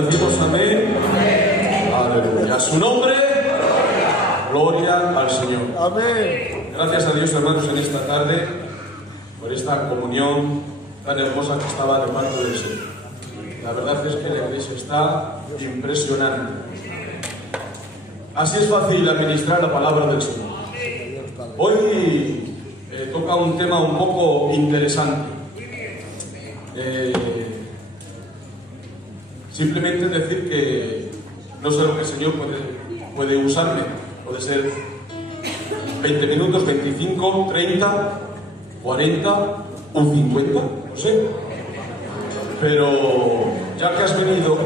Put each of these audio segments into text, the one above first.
decimos amén. Aleluya. A su nombre, gloria al Señor. Amén. Gracias a Dios, hermanos, en esta tarde, por esta comunión tan hermosa que estaba de parte del Señor. La verdad es que la iglesia está impresionante. Así es fácil administrar la palabra del Señor. Hoy toca un tema un poco interesante. Simplemente decir que no sé lo que el Señor puede usarme. Puede ser 20 minutos, 25, 30, 40, un 50, no sé. Pero ya que has venido,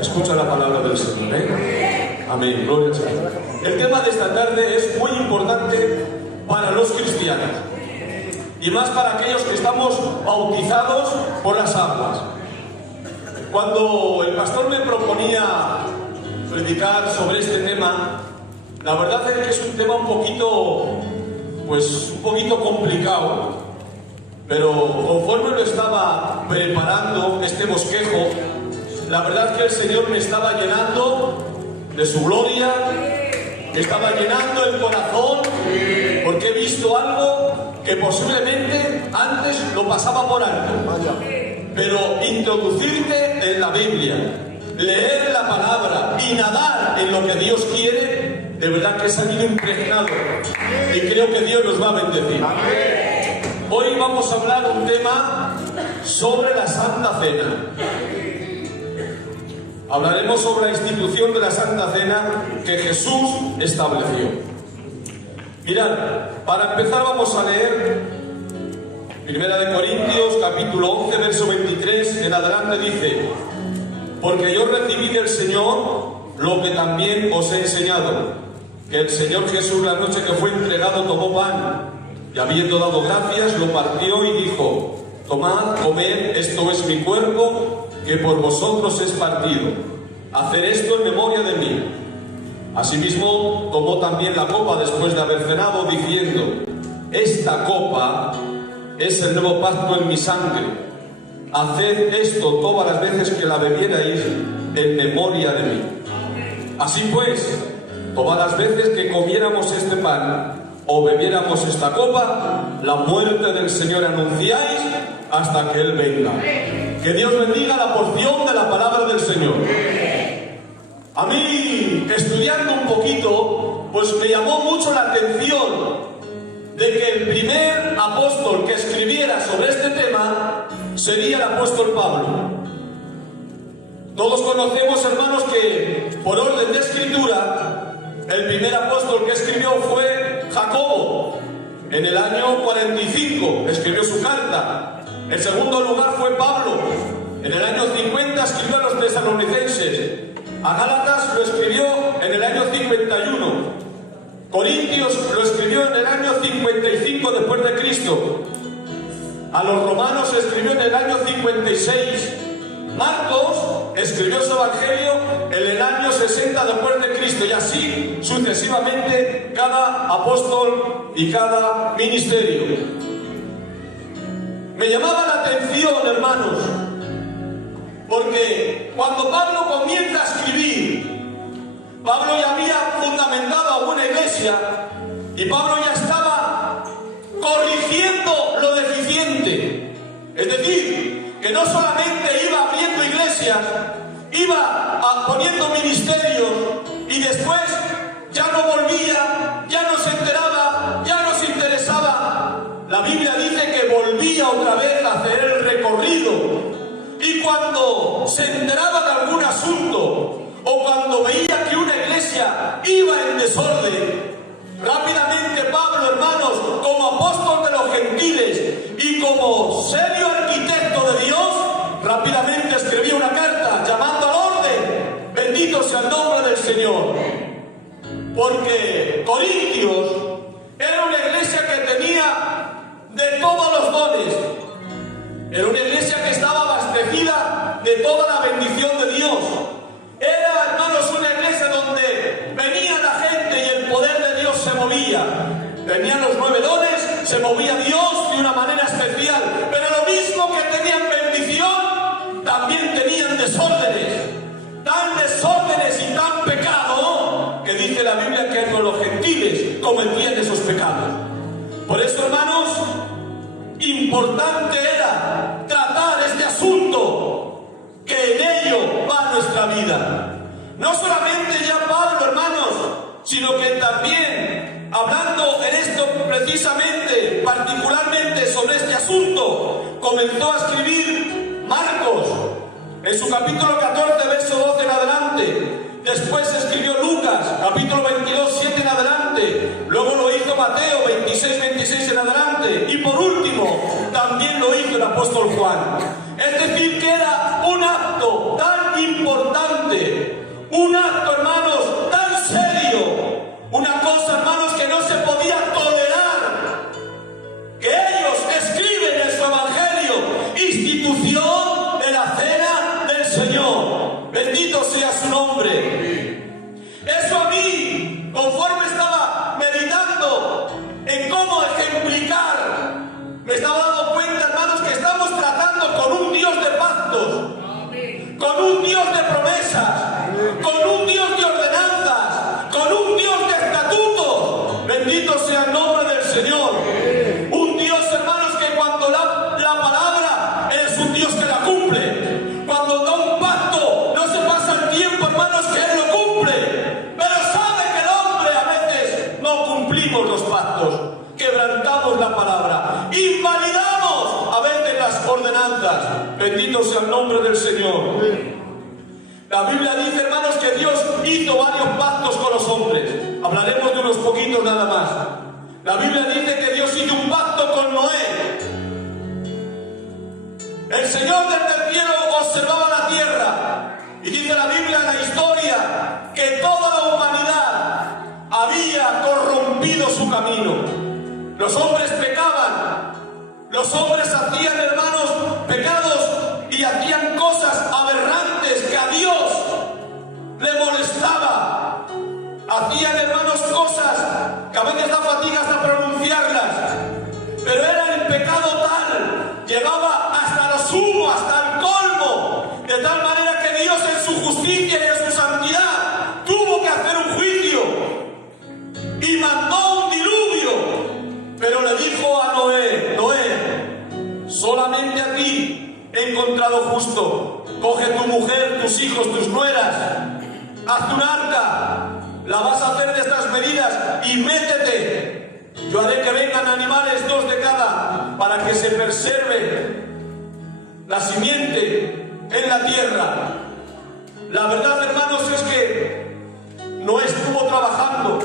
escucha la palabra del Señor, ¿eh? Amén, gloria al Señor. El tema de esta tarde es muy importante para los cristianos. Y más para aquellos que estamos bautizados por las aguas. Cuando el pastor me proponía predicar sobre este tema, la verdad es que es un tema un poquito complicado, pero conforme lo estaba preparando este bosquejo, la verdad es que el Señor me estaba llenando de su gloria, me estaba llenando el corazón, porque he visto algo que posiblemente antes lo pasaba por alto. Pero introducirte en la Biblia, leer la palabra y nadar en lo que Dios quiere, de verdad que he salido impregnado y creo que Dios nos va a bendecir. Hoy vamos a hablar un tema sobre la Santa Cena. Hablaremos sobre la institución de la Santa Cena que Jesús estableció. Mirad, para empezar vamos a leer Primera de Corintios, capítulo 11, verso 23, en adelante dice: porque yo recibí del Señor lo que también os he enseñado, que el Señor Jesús, la noche que fue entregado, tomó pan, y habiendo dado gracias, lo partió y dijo: tomad, comed, esto es mi cuerpo, que por vosotros es partido. Haced esto en memoria de mí. Asimismo, tomó también la copa después de haber cenado, diciendo: esta copa es el nuevo pacto en mi sangre. Haced esto todas las veces que la bebierais en memoria de mí. Así pues, todas las veces que comiéramos este pan o bebiéramos esta copa, la muerte del Señor anunciáis hasta que Él venga. Que Dios bendiga la porción de la palabra del Señor. A mí, estudiando un poquito, pues me llamó mucho la atención de que el primer apóstol que escribiera sobre este tema sería el apóstol Pablo. Todos conocemos, hermanos, que por orden de escritura el primer apóstol que escribió fue Jacobo. En el año 45 escribió su carta. En segundo lugar fue Pablo. En el año 50 escribió a los tesalonicenses. A Gálatas lo escribió en el año 51. Corintios lo escribió en el año 55 después de Cristo. A los romanos escribió en el año 56. Marcos escribió su evangelio en el año 60 después de Cristo. Y así sucesivamente cada apóstol y cada ministerio. Me llamaba la atención, hermanos, porque cuando Pablo comienza a escribir, Pablo ya había fundamentado a una iglesia y Pablo ya estaba corrigiendo lo deficiente. Es decir, que no solamente iba abriendo iglesias, iba poniendo ministerios y después ya no volvía, ya no se enteraba, ya no se interesaba. La Biblia dice que volvía otra vez a hacer el recorrido. Y cuando se enteraba de algún asunto o cuando veía que una iglesia iba en desorden, rápidamente Pablo, hermanos, como apóstol de los gentiles y como serio arquitecto de Dios, rápidamente escribía una carta llamando al orden. Bendito sea el nombre del Señor. Porque Corintios era una iglesia que tenía de todos los dones. Era una iglesia que estaba abastecida de toda la bendición de Dios. Era, hermanos, una iglesia donde venía la gente y el poder de Dios se movía. Tenían los 9 dones, se movía Dios de una manera especial. Pero lo mismo que tenían bendición, también tenían desórdenes. cometían esos pecados. Por eso, hermanos, importante era tratar este asunto, que en ello va nuestra vida. No solamente ya Pablo, hermanos, sino que también, hablando en esto precisamente, particularmente sobre este asunto, comenzó a escribir Marcos, en su capítulo 14, verso 12 en adelante. Después escribió Lucas, capítulo 22, 7 en adelante. Luego lo hizo Mateo, 26, 26 en adelante. Y por último, también lo hizo el apóstol Juan. Es decir, que era un acto tan importante, un acto, hermanos, tan serio, una cosa, hermanos, que no se podía tolerar, que ellos escriben en su evangelio, institución de la cena del Señor. Bendito sea su nombre. Eso a mí, conforme estaba meditando en cómo ejemplificar, me estaba dando cuenta, hermanos, que estamos tratando con un Dios de pactos, con un Dios de promesas, con un Dios de ordenanzas, con un Dios de estatutos. Bendito sea el nombre del Señor. Un Dios, hermanos, que cuando da la palabra es un Dios que la cumple. Cuando da un pacto no se pasa el tiempo, hermanos, que Él lo cumple. Pero sabe que el hombre a veces no cumplimos los pactos, quebrantamos la palabra, invalidamos a veces las ordenanzas. Bendito sea el nombre del Señor. La Biblia dice, hermanos, que Dios hizo varios pactos con los hombres. Hablaremos de unos poquitos nada más. La Biblia dice que Dios hizo un pacto con Noé. El Señor desde el cielo observaba la tierra. Y dice la Biblia en la historia que toda la humanidad había corrompido su camino. Los hombres pecaban. Los hombres hacían, hermanos, pecados y hacían cosas aberrantes que a Dios le molestaba. Hacían, hermanos, cosas que a veces da fatiga hasta pronunciarlas. Pero era el pecado tal, llegaba hasta lo sumo, hasta el colmo, de tal manera que Dios en su justicia y en su santidad tuvo que hacer un juicio y mandó un diluvio. Pero le dijo a Noé: Noé, solamente a ti he encontrado justo. Coge tu mujer, tus hijos, tus nueras, haz un arca, la vas a hacer de estas medidas y métete. Yo haré que vengan animales, 2 de cada, para que se preserve la simiente en la tierra. La verdad, hermanos, es que Noé estuvo trabajando.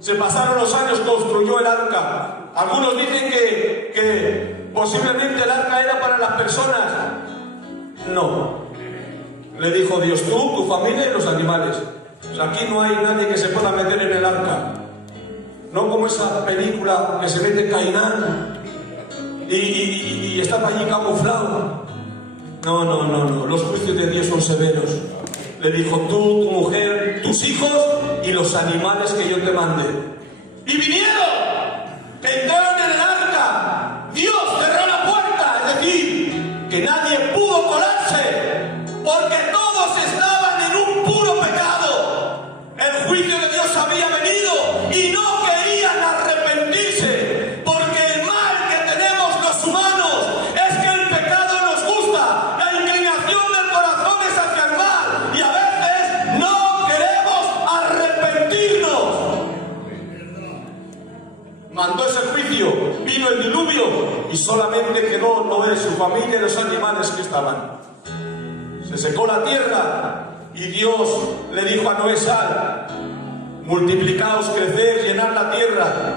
Se pasaron los años, construyó el arca. Algunos dicen que posiblemente el arca era para las personas. No. Le dijo Dios: tú, tu familia y los animales. O sea, aquí no hay nadie que se pueda meter en el arca. No como esa película que se mete Cainán y está allí camuflado. No. Los juicios de Dios son severos. Le dijo: tú, tu mujer, tus hijos y los animales que yo te mande. Y vinieron, entraron en el arca. Dios cerró la puerta, es decir, que nadie pudo colarse, porque todos estaban en un puro pecado. El juicio de Dios había venido y no querían arrepentirse, porque el mal que tenemos los humanos es que el pecado nos gusta, la inclinación del corazón es hacia el mal y a veces no queremos arrepentirnos. Mandó ese juicio, vino el diluvio y solamente quedó Noé, su familia y los animales que estaban. Se secó la tierra y Dios le dijo a Noé: sal, multiplicaos, crecer, llenar la tierra.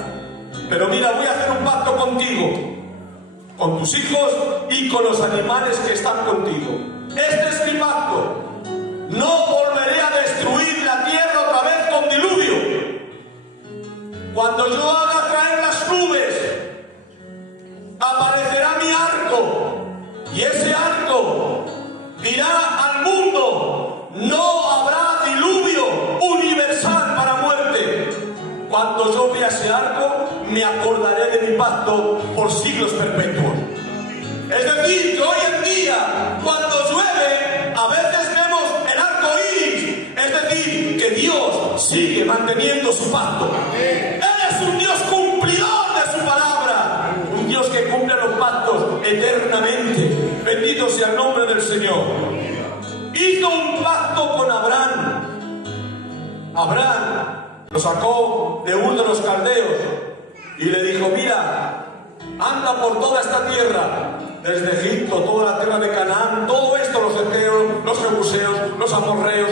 Pero mira, voy a hacer un pacto contigo, con tus hijos y con los animales que están contigo. Este es mi pacto. No volveré a destruir la tierra otra vez con diluvio. Cuando yo haga traer las nubes, aparecerá mi arco, y ese arco dirá al mundo: no habrá diluvio universal para muerte. Cuando yo vea ese arco, me acordaré de mi pacto por siglos perpetuos. Es decir, que hoy en día, cuando llueve, a veces vemos el arco iris. Es decir, que Dios sigue manteniendo su pacto. Él es un Dios cumplidor de su palabra, un Dios que cumple los pactos eternamente. Bendito sea el nombre del Señor. Hizo un pacto con Abraham. Abraham lo sacó de Ur de los Caldeos y le dijo: mira, anda por toda esta tierra, desde Egipto, toda la tierra de Canaán, todo esto, los heteos, los jebuseos, los amorreos,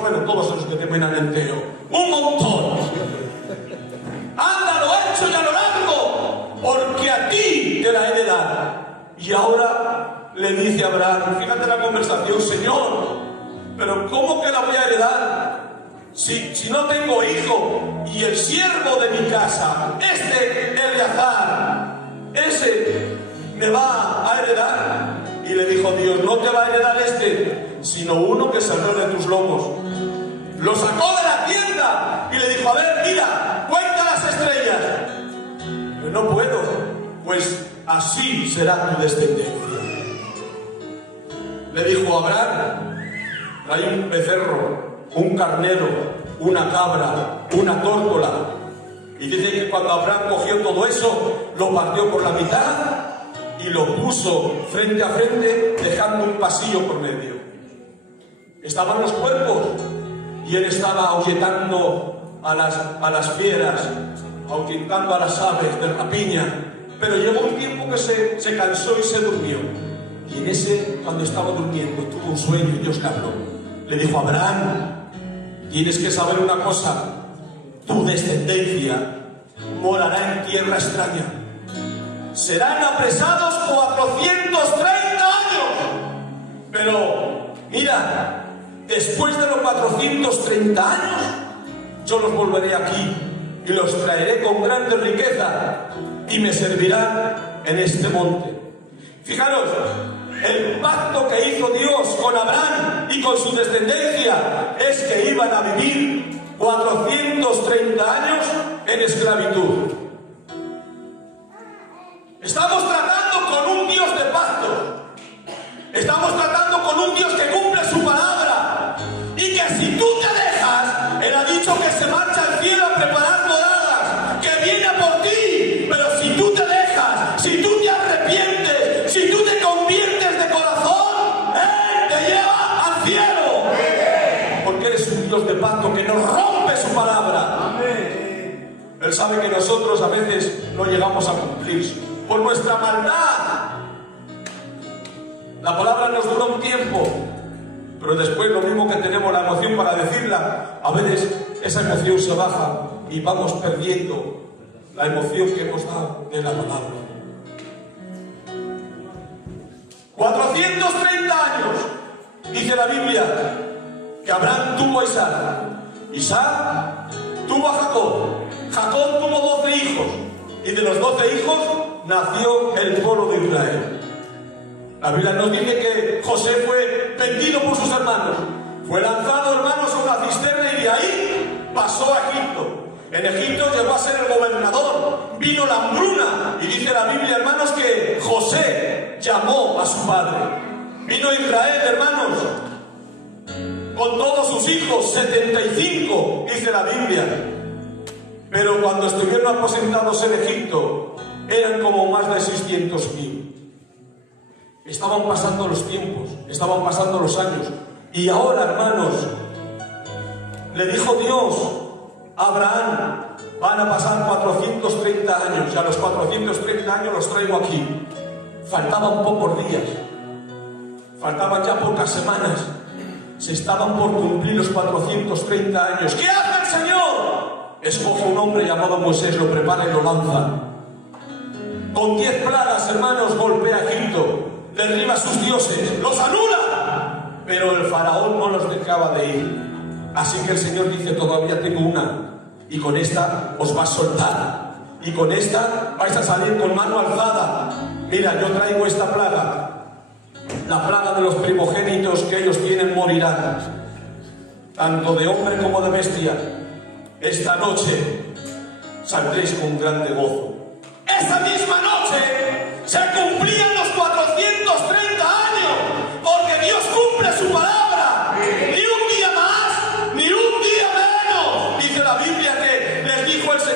bueno, todos esos que terminan en teo, un montón. Anda lo ancho y a lo largo, porque a ti te la he de dar. Y ahora le dice a Abraham, fíjate la conversación: Señor, pero ¿cómo que la voy a heredar? Si no tengo hijo, y el siervo de mi casa, Eleazar, ese me va a heredar. Y le dijo Dios: no te va a heredar sino uno que saldrá de tus lomos. Lo sacó de la tienda y le dijo: a ver, mira, cuenta las estrellas. Pero no puedo. Pues así será tu descendencia. Le dijo a Abraham: trae un becerro, un carnero, una cabra, una tórtola. Y dice que cuando Abraham cogió todo eso, lo partió por la mitad y lo puso frente a frente, dejando un pasillo por medio. Estaban los cuerpos y él estaba ahuyentando a las fieras, ahuyentando a las aves de rapiña. Pero llegó un tiempo que se cansó y se durmió. Y en ese, cuando estaba durmiendo, tuvo un sueño y Dios le habló. Le dijo: Abraham, tienes que saber una cosa, tu descendencia morará en tierra extraña. Serán apresados 430 años. Pero, mira, después de los 430 años, yo los volveré aquí y los traeré con grande riqueza y me servirán en este monte. Fijaros, el pacto que hizo Dios con Abraham y con su descendencia es que iban a vivir 430 años en esclavitud. Estamos tratando con un Dios de pacto. Estamos tratando con un Dios que cumple su palabra. Y que si tú te dejas, Él ha dicho que se marcha al cielo a preparar moradas, que viene a por ti. Pero si tú te dejas, si tú te arrepientes, si tú te conviertes de corazón, Él te lleva al cielo. Porque eres un Dios de pacto que no rompe su palabra. Él sabe que nosotros a veces no llegamos a cumplir por nuestra maldad. La palabra nos dura un tiempo, pero después lo mismo que tenemos la emoción para decirla, a veces esa emoción se baja y vamos perdiendo la emoción que hemos dado de la palabra. 430 años, dice la Biblia, que Abraham tuvo a Isaac. Isaac tuvo a Jacob. Jacob tuvo 12 hijos. Y de los 12 hijos nació el pueblo de Israel. La Biblia nos dice que José fue vendido por sus hermanos. Fue lanzado, hermanos, a una cisterna y de ahí pasó a Egipto. En Egipto llegó a ser el gobernador. Vino la hambruna. Y dice la Biblia, hermanos, que José llamó a su padre. Vino Israel, hermanos, con todos sus hijos, 75, dice la Biblia. Pero cuando estuvieron aposentados en Egipto, eran como más de 600.000. Estaban pasando los tiempos, estaban pasando los años. Y ahora, hermanos, le dijo Dios a Abraham: van a pasar 430 años, y a los 430 años los traigo aquí. Faltaban pocos días, faltaban ya pocas semanas. Se estaban por cumplir los 430 años. ¿Qué hace el Señor? Escoge un hombre llamado Moisés, lo prepara y lo lanza. Con 10 plagas, hermanos, golpea a Egipto, derriba a sus dioses, los anula. Pero el faraón no los dejaba de ir. Así que el Señor dice: todavía tengo una, y con esta os va a soltar, y con esta vais a salir con mano alzada. Mira, yo traigo esta plaga. La plaga de los primogénitos que ellos tienen morirán, tanto de hombre como de bestia. Esta noche saldréis con grande gozo. Esa misma noche se cumplían los 430 años, porque Dios cumple su palabra. Ni un día más, ni un día menos. Dice la Biblia que les dijo el Señor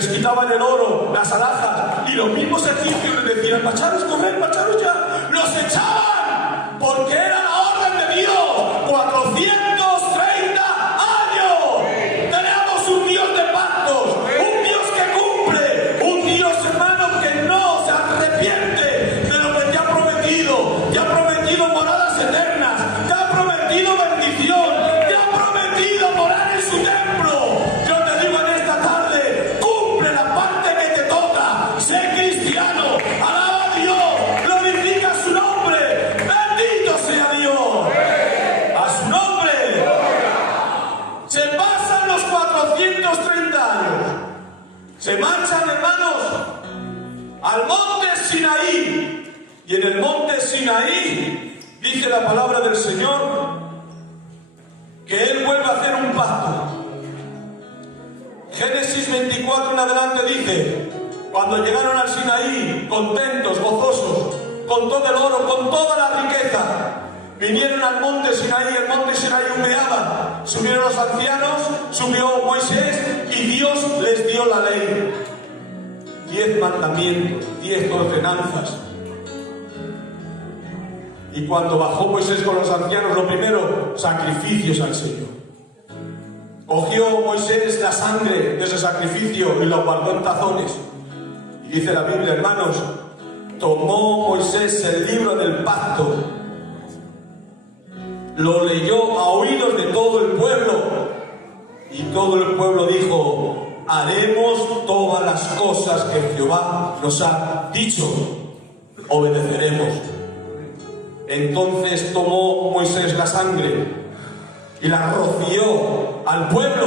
les quitaban el oro, las alhajas, y los mismos egipcios les decían: marcharos, corred, marcharos ya. Los echaban porque era la orden de Dios. 430 años. Tenemos un Dios de pactos, un Dios que cumple, un Dios, hermano, que no se arrepiente de lo que te ha prometido. Te ha prometido moradas eternas, te ha prometido bendición, te ha prometido morar en su templo. Yo te digo en esta tarde: cumple la parte que te toca. Sé cristiano, alaba a Dios, glorifica su nombre, bendito sea Dios. A su nombre. Se pasan los 430 años. Se marchan, hermanos, al monte Sinaí. Y en el monte Sinaí dice la palabra del Señor que Él vuelve a hacer un pacto. Génesis 24 en adelante dice: cuando llegaron al Sinaí, contentos, gozosos, con todo el oro, con toda la riqueza, vinieron al monte Sinaí. El monte Sinaí humeaba. Subieron los ancianos, subió Moisés, y Dios les dio la ley. 10 mandamientos, 10 ordenanzas. Y cuando bajó Moisés con los ancianos, lo primero, sacrificios al Señor. Cogió Moisés la sangre de ese sacrificio y lo guardó en tazones. Y dice la Biblia, hermanos, tomó Moisés el libro del pacto, lo leyó a oídos de todo el pueblo, y todo el pueblo dijo: haremos todas las cosas que Jehová nos ha dicho, obedeceremos. Entonces tomó Moisés la sangre y la roció al pueblo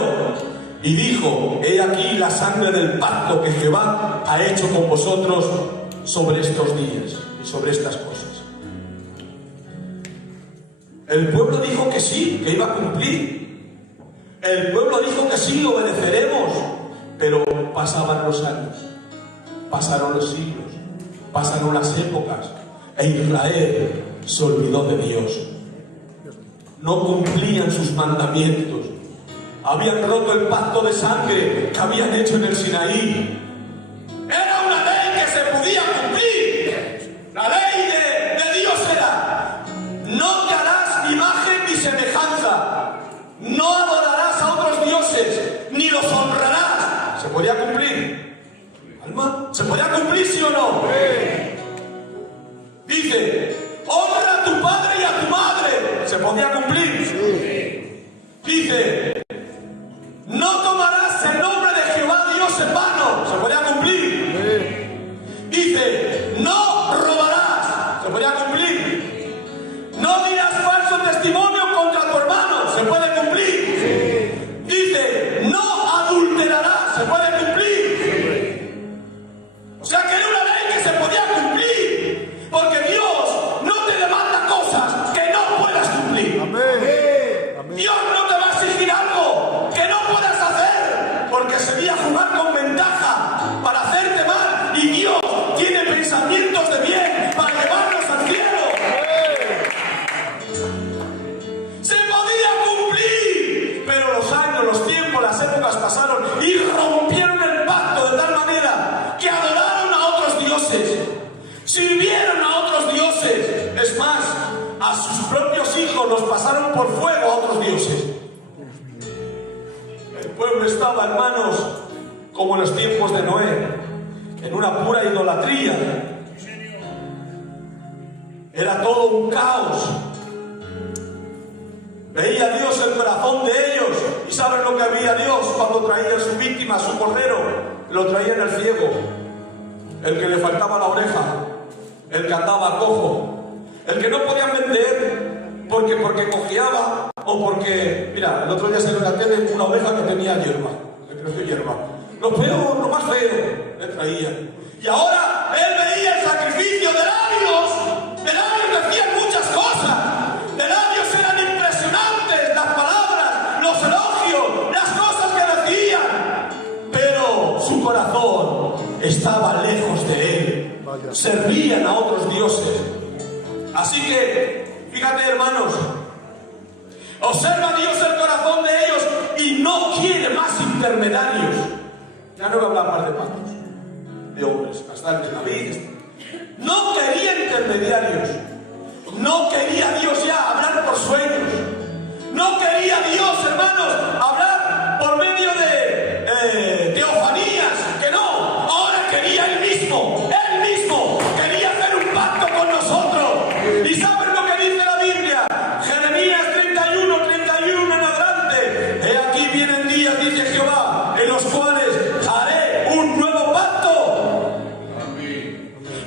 y dijo: he aquí la sangre del pacto que Jehová ha hecho con vosotros sobre estos días y sobre estas cosas. El pueblo dijo que sí, que iba a cumplir. El pueblo dijo que sí, obedeceremos. Pero pasaban los años, pasaron los siglos, pasaron las épocas, e Israel se olvidó de Dios. No cumplían sus mandamientos. Habían roto el pacto de sangre que habían hecho en el Sinaí. Era una ley que se podía cumplir. La ley de Dios era: no te harás imagen ni semejanza, no adorarás a otros dioses, ni los honrarás. ¿Se podía cumplir? ¿Alma? ¿Se podía cumplir, sí o no? Dice: honra a tu padre y a tu madre. ¿Se podía cumplir? Dice: no tomarás el nombre de Jehová Dios en vano. ¿Se podía cumplir? Dice: no robarás. ¿Se podía cumplir? No dirás falso testimonio contra tu hermano. ¿Se puede cumplir? Dice: no adulterarás. ¿Se puede cumplir? O sea que era una ley que se podía cumplir, porque Dios no te demanda cosas que no puedas cumplir. Amén. Dios no te va a exigir algo que no puedas hacer, porque sería jugar con ventaja para hacerte mal, y Dios tiene pensamientos de bien para llevarnos al cielo. Se podía cumplir, pero los años, los tiempos, las épocas pasaron y rompieron el pacto de tal manera que adoraron a otros dioses, sirvieron a otros dioses. Es más, a sus propios hijos los pasaron por fuego a otros dioses. El pueblo estaba, hermanos, como en los tiempos de Noé, en una pura idolatría. Era todo un caos. Veía Dios el corazón de ellos. ¿Y saben lo que veía Dios cuando traía a su víctima, a su cordero? Lo traían al ciego, el que le faltaba la oreja, el que andaba cojo, el que no podían vender porque cojeaba, o porque, mira, el otro día salió en la tele una oveja que tenía hierba, le creció hierba. Lo peor, lo más feo, le traían. Y ahora él veía el sacrificio de labios. De labios decían muchas cosas. De labios eran impresionantes las palabras, los elogios, las cosas que decían. Pero su corazón estaba lejos de él. Servían a otros dioses. Así que, fíjate, hermanos, observa Dios el corazón de ellos y no quiere más intermediarios. Ya no voy a hablar más de pactos, de hombres, hasta el de David. No quería intermediarios. No quería Dios ya hablar por sueños. No quería Dios, hermanos, hablar por medio de teofanías. Que no. Ahora quería Él mismo. Él mismo quería hacer un pacto con nosotros. ¿Y saben lo que dice la Biblia? Jeremías 31 en adelante. He aquí vienen días, dice Jehová, en los cuales haré un nuevo pacto.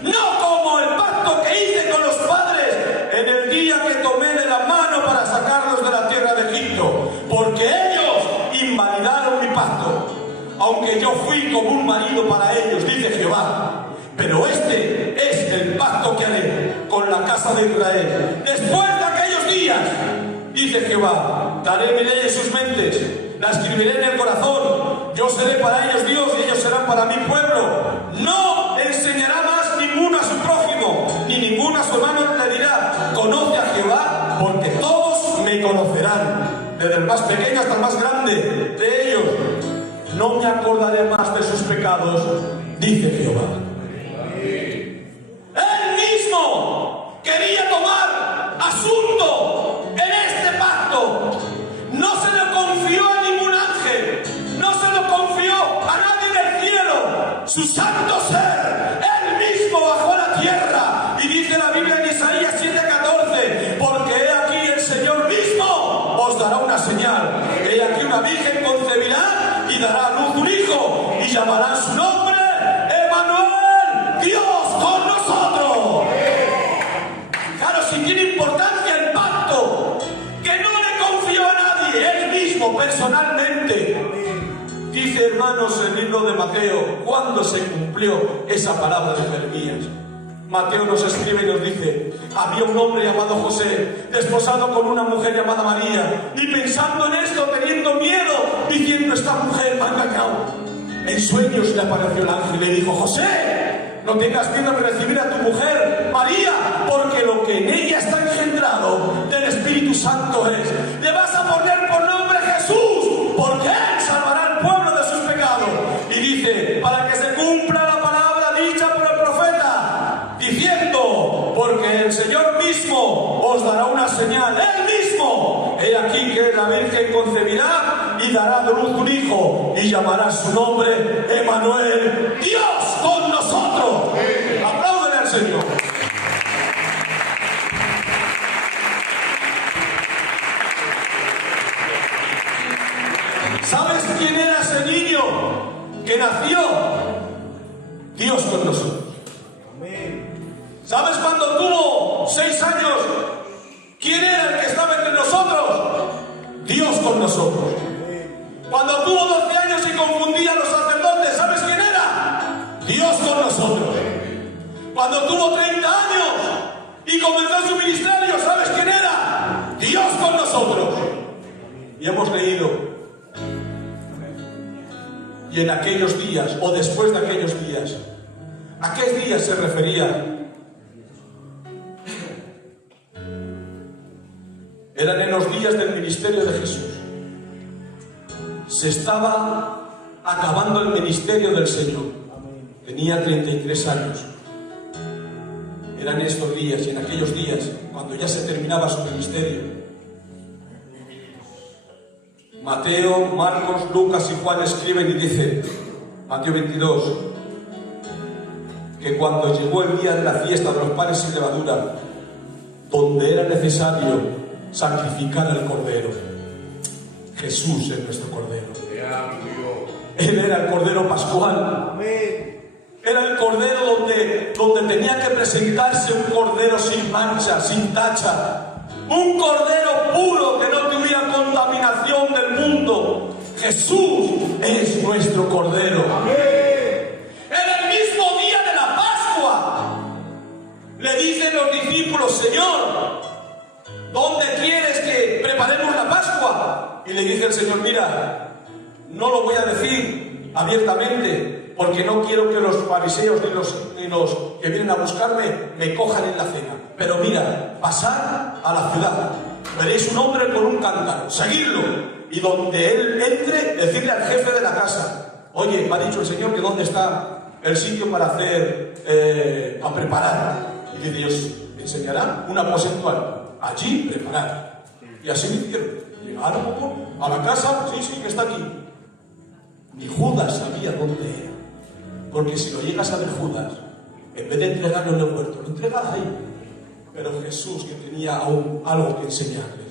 No como el pacto que hice con los padres en el día que tomé de la mano para sacarlos de la tierra de Egipto, porque ellos invalidaron mi pacto, aunque yo fui como un marido para ellos, dice Jehová. Pero este es el pacto que haré con la casa de Israel después de aquellos días, dice Jehová. Daré mi ley en sus mentes, la escribiré en el corazón. Yo seré para ellos Dios y ellos serán para mi pueblo. No enseñará más ninguno a su prójimo, ni ninguno a su hermano le dirá, conoce a Jehová, porque todos me conocerán, desde el más pequeño hasta el más grande de ellos. No me acordaré más de sus pecados, dice Jehová. Él mismo quería tomar asunto en este pacto. No se lo confió a ningún ángel, no se lo confió a nadie del cielo. Su santo ser, Él mismo bajó a la tierra. Y dice la Biblia en Isaías 7:14, porque he aquí el Señor mismo os dará una señal. He aquí una virgen concebirá y dará a luz un hijo, y llamarán su nombre Emmanuel, Dios con nosotros. Claro, si tiene importancia el pacto, que no le confió a nadie, Él mismo, personalmente. Dice, hermanos, el libro de Mateo, ¿cuándo se cumplió esa palabra de Jeremías? Mateo nos escribe y nos dice, había un hombre llamado José, desposado con una mujer llamada María, y pensando en esto, teniendo miedo, diciendo, esta mujer me ha engañado. En sueños le apareció el ángel y le dijo, José, no tengas miedo de recibir a tu mujer, María, porque lo que en ella está engendrado del Espíritu Santo es. Le vas a poner por nombre Jesús, porque Él salvará al pueblo de sus pecados. Y dice, para que se cumpla la palabra dicha por el profeta, diciendo, porque el Señor mismo os dará una señal, Él mismo. He aquí que la Virgen concebirá y dará a luz un hijo, y llamará su nombre Emmanuel, Dios con nosotros. Apláudele al Señor. ¿Sabes quién era ese niño que nació? Dios con nosotros. ¿Sabes cuando tuvo 6 años? ¿Quién era el que estaba entre nosotros? Dios con nosotros. Cuando tuvo 12 años y confundía a los sacerdotes, ¿sabes quién era? Dios con nosotros. Cuando tuvo 30 años y comenzó su ministerio, ¿sabes quién era? Dios con nosotros. Y hemos leído, y en aquellos días, o después de aquellos días, ¿a qué días se refería? Eran en los días del ministerio de Jesús. Se estaba acabando el ministerio del Señor. Tenía 33 años. Eran estos días, y en aquellos días, cuando ya se terminaba su ministerio. Mateo, Marcos, Lucas y Juan escriben y dicen, Mateo 22, que cuando llegó el día de la fiesta de los panes sin levadura, donde era necesario sacrificar al Cordero, Jesús es nuestro Cordero. Él era el Cordero Pascual. Era el Cordero donde tenía que presentarse un Cordero sin mancha, sin tacha. Un Cordero puro que no tuviera contaminación del mundo. Jesús es nuestro Cordero. Era el mismo día de la Pascua. Le dicen los discípulos, Señor, ¿dónde quieres que preparemos la Pascua? Y le dice el Señor, mira, no lo voy a decir abiertamente, porque no quiero que los fariseos ni los que vienen a buscarme me cojan en la cena. Pero mira, pasad a la ciudad, veréis un hombre con un cántaro, seguidlo, y donde él entre, decirle al jefe de la casa, Oye, me ha dicho el Señor que dónde está el sitio para para preparar. Y dice, Dios enseñará un aposento allí preparar. Y así me hicieron. Llegaron a la casa, sí, que está aquí. Ni Judas sabía dónde era. Porque si lo llegas a ver Judas, en vez de entregarlo en el huerto, lo entregaba ahí. Pero Jesús, que tenía aún algo que enseñarles,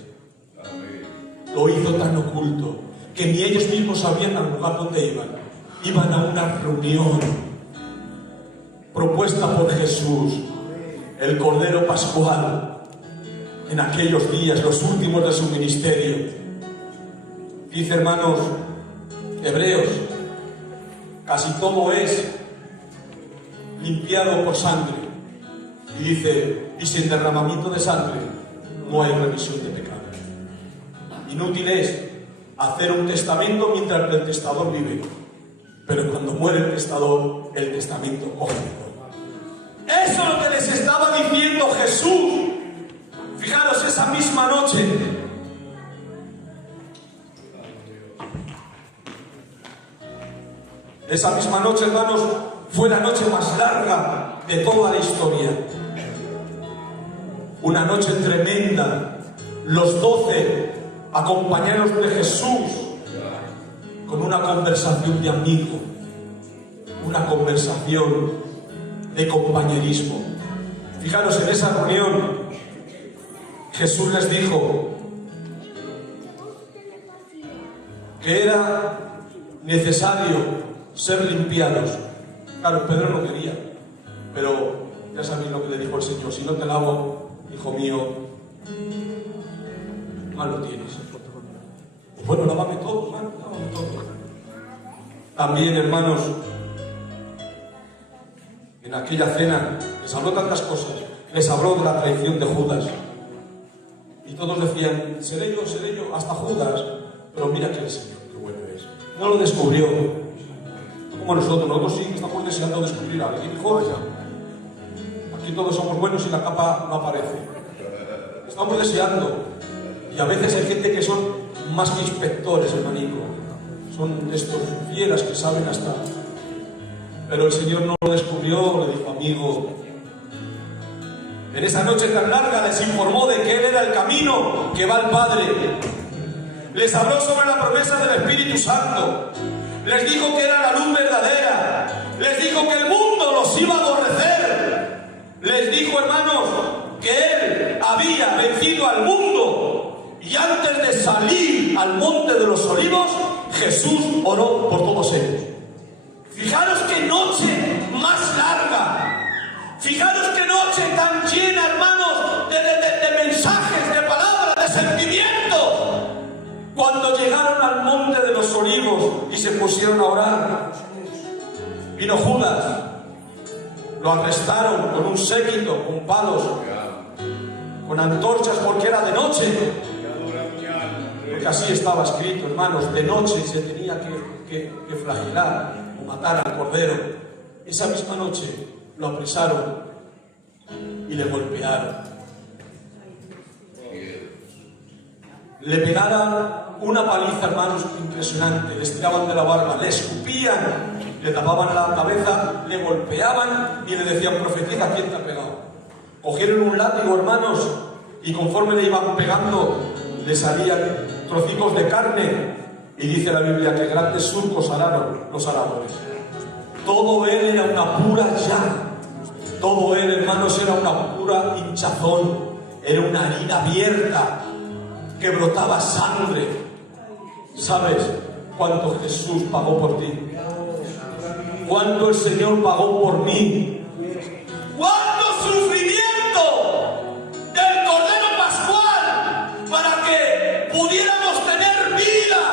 lo hizo tan oculto que ni ellos mismos sabían al lugar donde iban. Iban a una reunión propuesta por Jesús, el Cordero Pascual, en aquellos días, los últimos de su ministerio. Dice, hermanos, Hebreos, casi todo es limpiado por sangre. Y dice, y sin derramamiento de sangre no hay remisión de pecados. Inútil es hacer un testamento mientras el testador vive, pero cuando muere el testamento coge vida. Eso es lo que les estaba diciendo Jesús. Fijaros, esa misma noche, hermanos, fue la noche más larga de toda la historia. Una noche tremenda. Los 12 acompañados de Jesús con una conversación de amigo, una conversación de compañerismo. Fijaros, en esa reunión Jesús les dijo que era necesario ser limpiados. Claro, Pedro no quería, pero ya sabéis lo que le dijo el Señor: si no te lavo, hijo mío, mal lo tienes. Y bueno, lávame todo, hermano, lávame todo. También, hermanos, en aquella cena les habló tantas cosas. Les habló de la traición de Judas. Y todos decían, seré yo, hasta Judas. Pero mira que el Señor, qué bueno es. No lo descubrió. No como nosotros sí estamos deseando descubrir a alguien. Hijo, aquí todos somos buenos y la capa no aparece. Estamos deseando. Y a veces hay gente que son más que inspectores, hermanito. Son estos fieras que saben hasta. Pero el Señor no lo descubrió, le dijo, amigo. En esa noche tan larga les informó de que Él era el camino que va al Padre. Les habló sobre la promesa del Espíritu Santo. Les dijo que era la luz verdadera. Les dijo que el mundo los iba a aborrecer. Les dijo, hermanos, que Él había vencido al mundo. Y antes de salir al monte de los olivos, Jesús oró por todos ellos. Fijaros qué noche más larga. Fijaros qué noche tan llena, hermanos, de mensajes, de palabras, de sentimientos. Cuando llegaron al monte de los olivos y se pusieron a orar, vino Judas, lo arrestaron con un séquito, con palos, con antorchas, porque era de noche. Porque así estaba escrito, hermanos, de noche se tenía que flagelar o matar al cordero. Esa misma noche lo apresaron y le golpearon. Le pegaron una paliza, hermanos, impresionante. Le estiraban de la barba, le escupían, le tapaban la cabeza, le golpeaban y le decían, profetiza, ¿quién te ha pegado? Cogieron un látigo, hermanos, y conforme le iban pegando, le salían trocicos de carne. Y dice la Biblia que grandes surcos araron los aradores. Todo él era una pura llaga. Todo él, hermanos, era una pura hinchazón. Era una herida abierta que brotaba sangre. ¿Sabes cuánto Jesús pagó por ti? ¿Cuánto el Señor pagó por mí? ¿Cuánto sufrimiento del Cordero Pascual para que pudiéramos tener vida?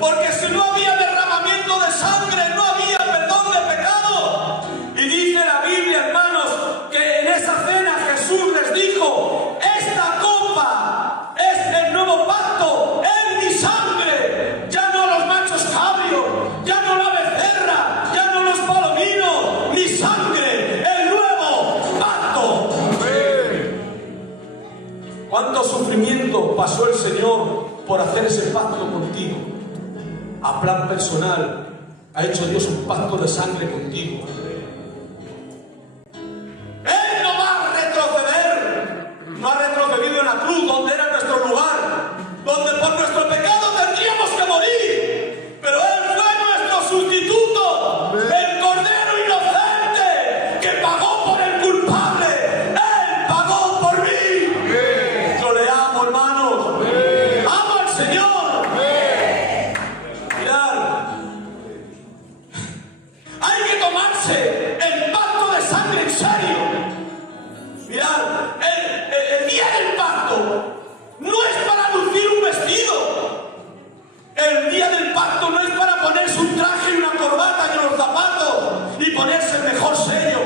Porque si no había derramamiento de sangre, no había perdón de pecado. Y dice la Biblia, hermanos, que en esa cena Jesús les dijo, esta copa es el nuevo pacto en mi sangre. Ya no los machos cabrios, ya no la becerra, ya no los palominos, mi sangre, el nuevo pacto. ¿Cuánto sufrimiento pasó el Señor por hacer ese pacto contigo? A plan personal, Ha hecho Dios un pacto de sangre contigo. Él no va a retroceder. No ha retrocedido en la cruz, donde era nuestro lugar, donde por nuestro pecado tendríamos que morir. Pero Él fue nuestro sustituto, el Cordero inocente que pagó por el culpable. Él pagó por mí. Yo le amo, hermanos. Amo al Señor. Mirad, hay que tomarse el pacto de sangre en serio. Mirad, el día del pacto no es para lucir un vestido. El día del pacto no es para ponerse un traje y una corbata y unos zapatos y ponerse el mejor sello.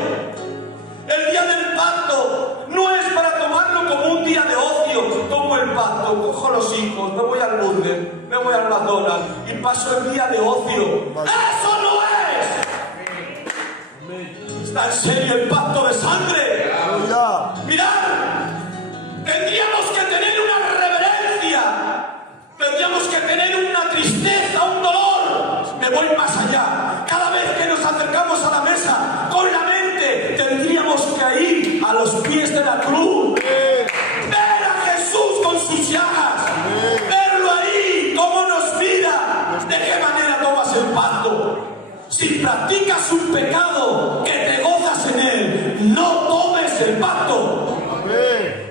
El día del pacto no es para tomarlo como un día de ocio. Tomo el pacto, cojo los hijos, me voy al Burger, me voy al McDonald's y paso el día de ocio. ¡Eso no es! Está en serio el pacto de sangre. Mirad, tendríamos que tener una reverencia, tendríamos que tener una tristeza, un dolor. Me voy más allá. Cada vez que nos acercamos a la mesa con la mente, tendríamos que ir a los pies de la cruz, ver a Jesús con sus llagas, verlo ahí, cómo nos mira. ¿De qué manera tomas el pacto? Si practicas un pecado que te gozas en él, no tomes el pacto.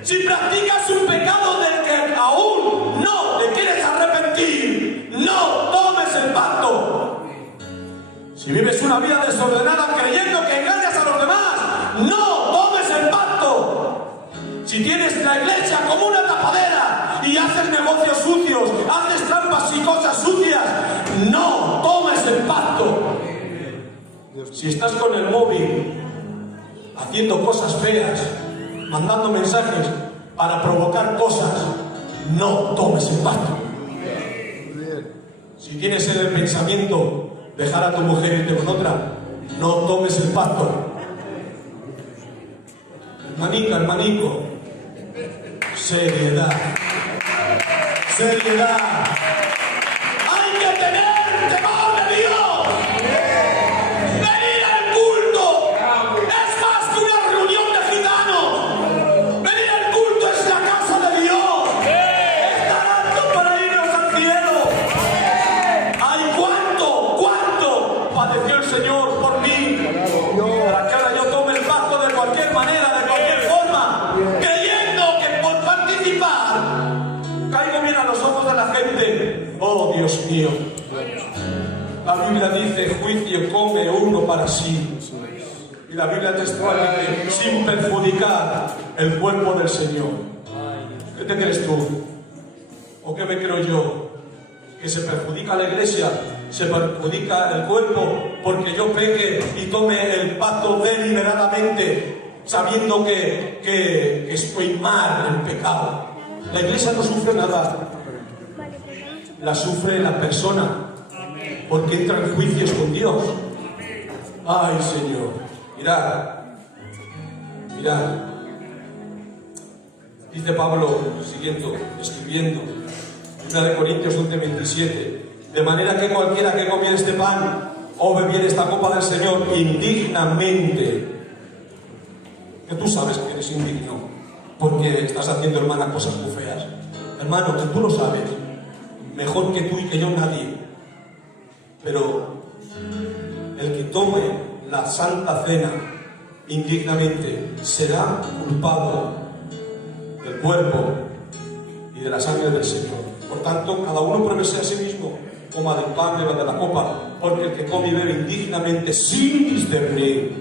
Si practicas un pecado del que aún no te quieres arrepentir, no tomes el pacto. Si vives una vida desordenada creyendo que engañas a los demás, no tomes el pacto. Si tienes la iglesia como una tapadera y haces negocios sucios, haces trampas y cosas sucias, no tomes el pacto. Si estás con el móvil haciendo cosas feas, mandando mensajes para provocar cosas, no tomes el pacto. Si tienes en el pensamiento dejar a tu mujer y irte con otra, no tomes el pacto. Hermanita, hermanico, seriedad. Seriedad. Hay que tener temor de Dios. Venir al culto es más que una reunión de gitanos. Venir al culto es la casa de Dios. Estar apto para irnos al cielo. Ay, cuánto padeció el Señor por mí, para que ahora yo tome el pacto de cualquier manera, de cualquier forma, creyendo que por participar caigo bien a los ojos de la gente. Oh, Dios mío. La Biblia dice, juicio come uno para sí. Y la Biblia textual dice, sin perjudicar el cuerpo del Señor. ¿Qué te crees tú? ¿O qué me creo yo? ¿Que se perjudica la iglesia? ¿Se perjudica el cuerpo porque yo peque y tome el pacto deliberadamente, sabiendo que estoy mal en pecado? La iglesia no sufre nada. La sufre la persona, porque entra en juicios con Dios. Ay, Señor, mirad. Dice Pablo, siguiendo, escribiendo, 1 Corintios 11:27, de manera que cualquiera que comiera este pan o bebiera esta copa del Señor indignamente, que tú sabes que eres indigno, porque estás haciendo, hermana, cosas muy feas. Hermano, que tú lo sabes, mejor que tú y que yo nadie. Pero el que tome la Santa Cena indignamente será culpado del cuerpo y de la sangre del Señor. Por tanto, cada uno pruébese a sí mismo, coma del pan, beba de la copa, porque el que come y bebe indignamente, sin discernir,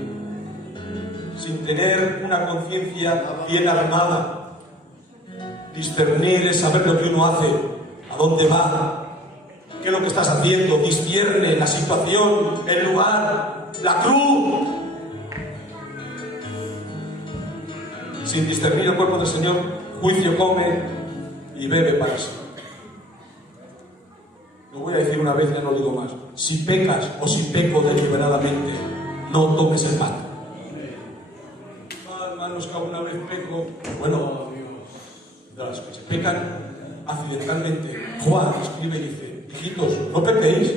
sin tener una conciencia bien armada, discernir es saber lo que uno hace, a dónde va, qué es lo que estás haciendo, discierne la situación, el lugar, la cruz. Sin discernir el cuerpo del Señor, juicio come y bebe para sí. Lo voy a decir una vez, ya no lo digo más. Si pecas o si peco deliberadamente, no tomes el pacto. Hermanos, que alguna vez peco, bueno, de las que se pecan accidentalmente. Juan escribe y dice, hijitos, no pequéis.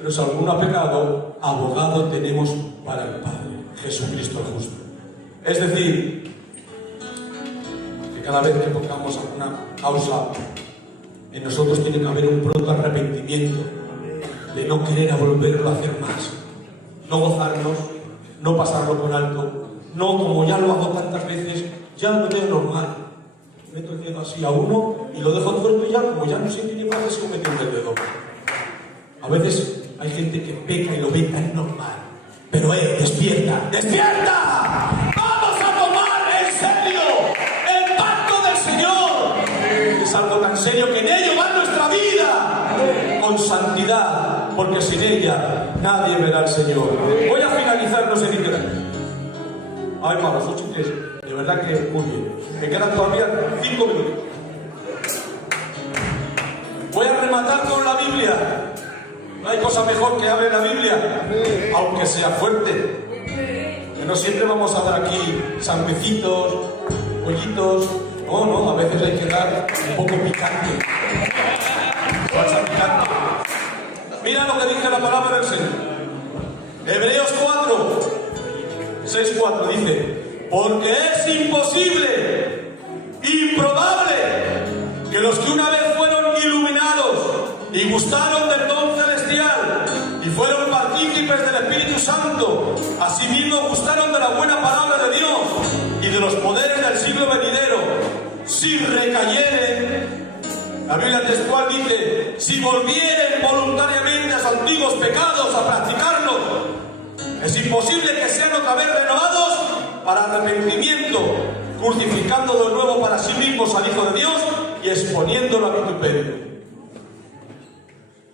Pero si alguno ha pecado, abogado tenemos para el Padre, Jesucristo el justo. Es decir, que cada vez que pongamos alguna causa, en nosotros tiene que haber un pronto arrepentimiento de no querer volverlo a hacer más, no gozarnos, no pasarlo por alto, no, como ya lo hago tantas veces, ya lo veo normal. Meto el dedo así a uno y lo dejo tuerto y ya, como ya no sé qué más, es como meter el dedo. A veces hay gente que peca y lo ve tan normal. Pero despierta, ¡despierta! ¡Vamos a tomar en serio el pacto del Señor! Es algo tan serio que en ello va nuestra vida, con santidad, porque sin ella nadie verá al Señor. Voy a finalizar, no sé ni qué. Ay, vamos, 8:03. De verdad que muy bien. Me quedan todavía 5 minutos. Voy a rematar con la Biblia. No hay cosa mejor que hable la Biblia, aunque sea fuerte. Que no siempre vamos a dar aquí sandwichitos, pollitos. No, a veces hay que dar un poco picante. Salsa picante. Mira lo que dice la palabra del Señor. Hebreos 6:4 dice: porque es imposible, improbable, que los que una vez fueron iluminados y gustaron del don celestial y fueron partícipes del Espíritu Santo, asimismo gustaron de la buena palabra de Dios y de los poderes del siglo venidero, si recayeren, la Biblia textual dice, si volvieren voluntariamente a sus antiguos pecados a practicarlos, es imposible que sean otra vez renovados para arrepentimiento, crucificando de nuevo para sí mismos al Hijo de Dios y exponiéndolo a vituperio.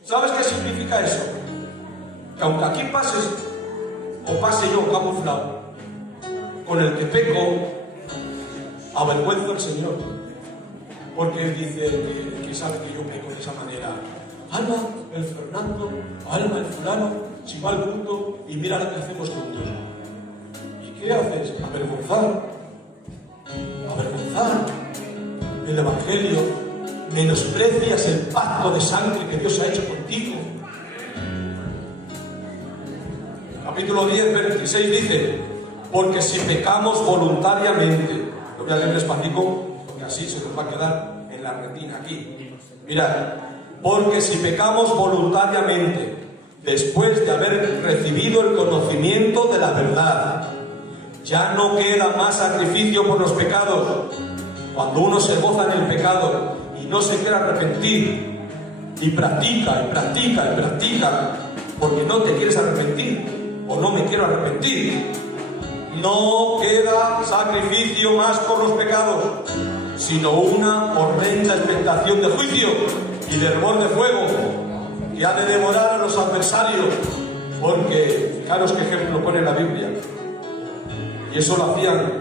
¿Sabes qué significa eso? Que aunque aquí pases, o pase yo camuflado, con el que peco, avergüenzo al Señor. Porque dice que sabe que yo peco de esa manera. Alma, el Fernando, alma, el fulano, si va al culto y mira lo que hacemos juntos. ¿Y qué haces? Avergonzar el Evangelio, menosprecias el pacto de sangre que Dios ha hecho contigo. Capítulo 10, versículo 16 dice: porque si pecamos voluntariamente, lo voy a leer despacito porque así se nos va a quedar en la retina aquí. Mirad, porque si pecamos voluntariamente después de haber recibido el conocimiento de la verdad, ya no queda más sacrificio por los pecados. Cuando uno se goza en el pecado y no se quiere arrepentir y practica, porque no te quieres arrepentir o no me quiero arrepentir, no queda sacrificio más por los pecados, sino una horrenda expectación de juicio y de hervor de fuego que ha de devorar a los adversarios. Porque fijaros qué ejemplo pone la Biblia, y eso lo hacían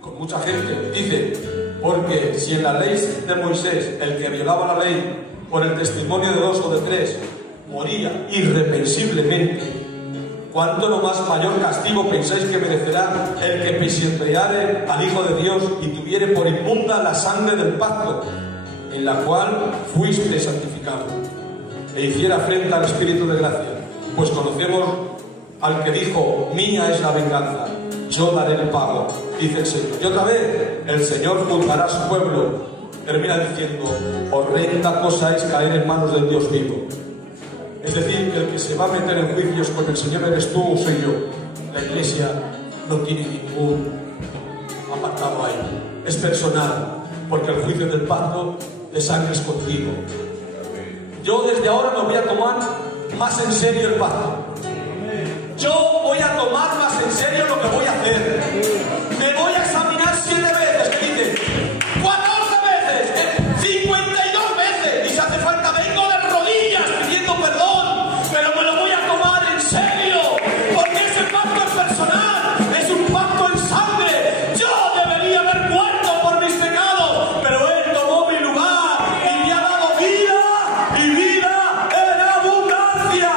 con mucha gente. Dice: porque si en la ley de Moisés el que violaba la ley por el testimonio de 2 o de 3 moría irrepensiblemente, ¿cuánto no más mayor castigo pensáis que merecerá el que pisoteare al Hijo de Dios y tuviere por inmunda la sangre del pacto, en la cual fuiste santificado, e hiciera frente al Espíritu de gracia? Pues conocemos al que dijo: mía es la venganza, yo daré el pago, dice el Señor. Y otra vez, el Señor juzgará a su pueblo. Termina diciendo: horrenda cosa es caer en manos del Dios vivo. Es decir, que el que se va a meter en juicios con el Señor eres tú o soy yo. La Iglesia no tiene ningún apartado ahí. Es personal, porque el juicio del pacto de sangre es contigo. Yo desde ahora me voy a tomar más en serio el pacto. Yo voy a tomar más en serio lo que voy a hacer. Me voy a examinar 7 veces, que dice 14 veces, 52 veces, y si hace falta vengo de rodillas pidiendo perdón, pero me lo voy a tomar en serio, porque ese pacto es personal, es un pacto en sangre. Yo debería haber muerto por mis pecados, pero Él tomó mi lugar y me ha dado vida y vida en abundancia.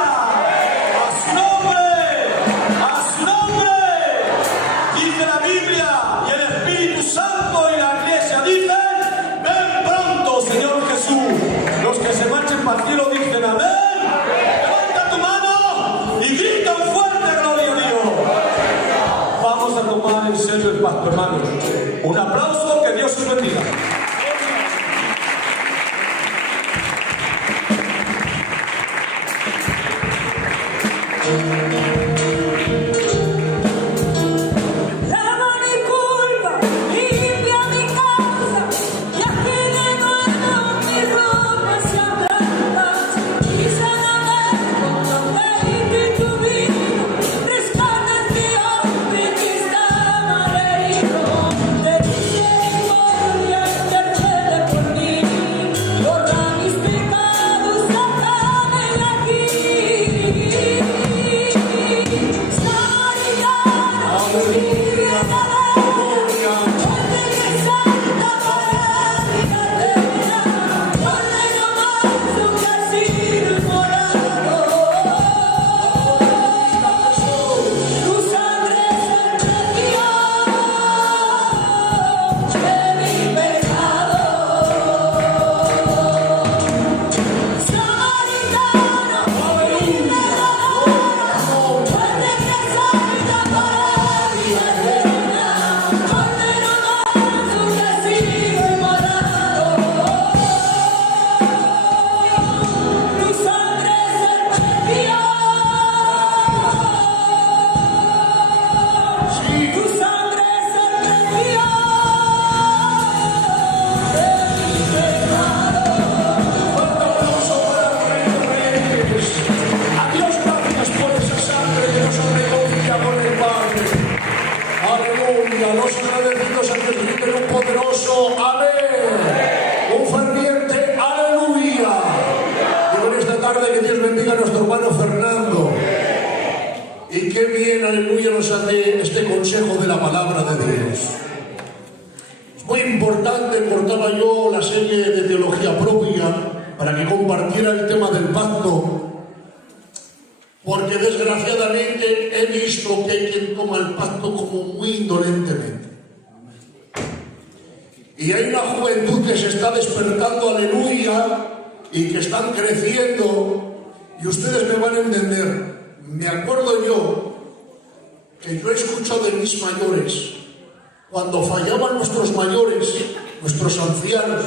¡A su nombre! hermanos. Un aplauso, que Dios os bendiga. Que Dios bendiga a nuestro hermano Fernando. Y qué bien, aleluya, nos hace este consejo de la palabra de Dios. Es muy importante, cortaba yo la serie de teología propia para que compartiera el tema del pacto, porque desgraciadamente he visto que hay quien toma el pacto como muy indolentemente. Y hay una juventud que se está despertando, aleluya, y que están creciendo, y ustedes me van a entender. Me acuerdo yo que yo he escuchado de mis mayores, cuando fallaban nuestros mayores, nuestros ancianos,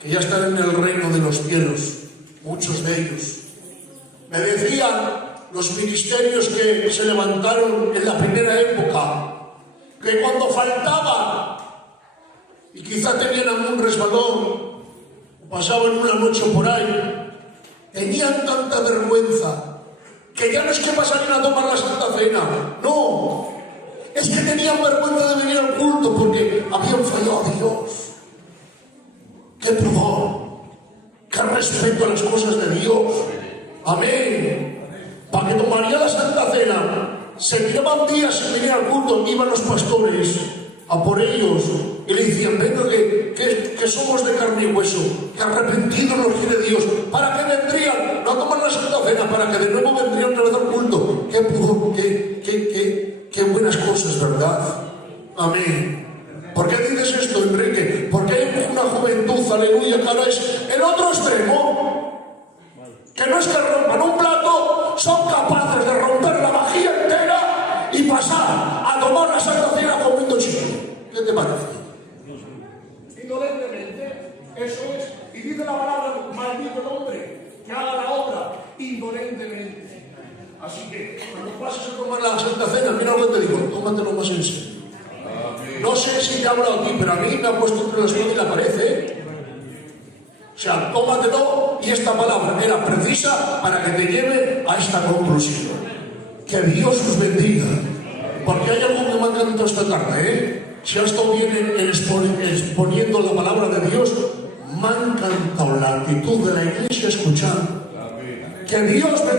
que ya están en el reino de los cielos, muchos de ellos, me decían los ministerios que se levantaron en la primera época, que cuando faltaban, y quizá tenían algún resbalón, pasaban una noche por ahí, tenían tanta vergüenza que ya no es que pasarían a tomar la Santa Cena, no, es que tenían vergüenza de venir al culto porque habían fallado a Dios. ¡Qué pudor! ¡Qué respeto a las cosas de Dios! ¡Amén! Para que tomaría la Santa Cena, se tiraban días sin venir al culto, iban los pastores a por ellos y le decían: venga, que somos de carne y hueso, que arrepentidos nos quiere Dios. ¿Para qué vendrían? No a tomar la Santa Cena, para que de nuevo vendrían otra vez al culto. ¡Qué pudor! ¡Qué buenas cosas, ¿verdad? Amén. ¿Por qué dices esto, Enrique? Porque hay una juventud, aleluya, que ahora es el otro extremo, que no es que rompan un plato, son capaces de romper la vajilla entera y pasar a tomar la Santa Cena comiendo chicle. ¿Qué te parece? Indolentemente, eso es. Y dice la palabra: maldito el hombre que haga la obra indolentemente. Así que cuando pases a tomar la Santa Cena, mira lo que te digo, tómatelo más en serio. No sé si te ha hablado a ti, pero a mí me ha puesto entre la espada y la pared, ¿eh? O sea, tómatelo, y esta palabra era precisa para que te lleve a esta conclusión. Que Dios os bendiga. Porque hay algo que me ha encantado esta tarde, ¿eh? Si ha estado bien exponiendo la palabra de Dios, me ha encantado la actitud de la iglesia escuchando. Que Dios bendiga.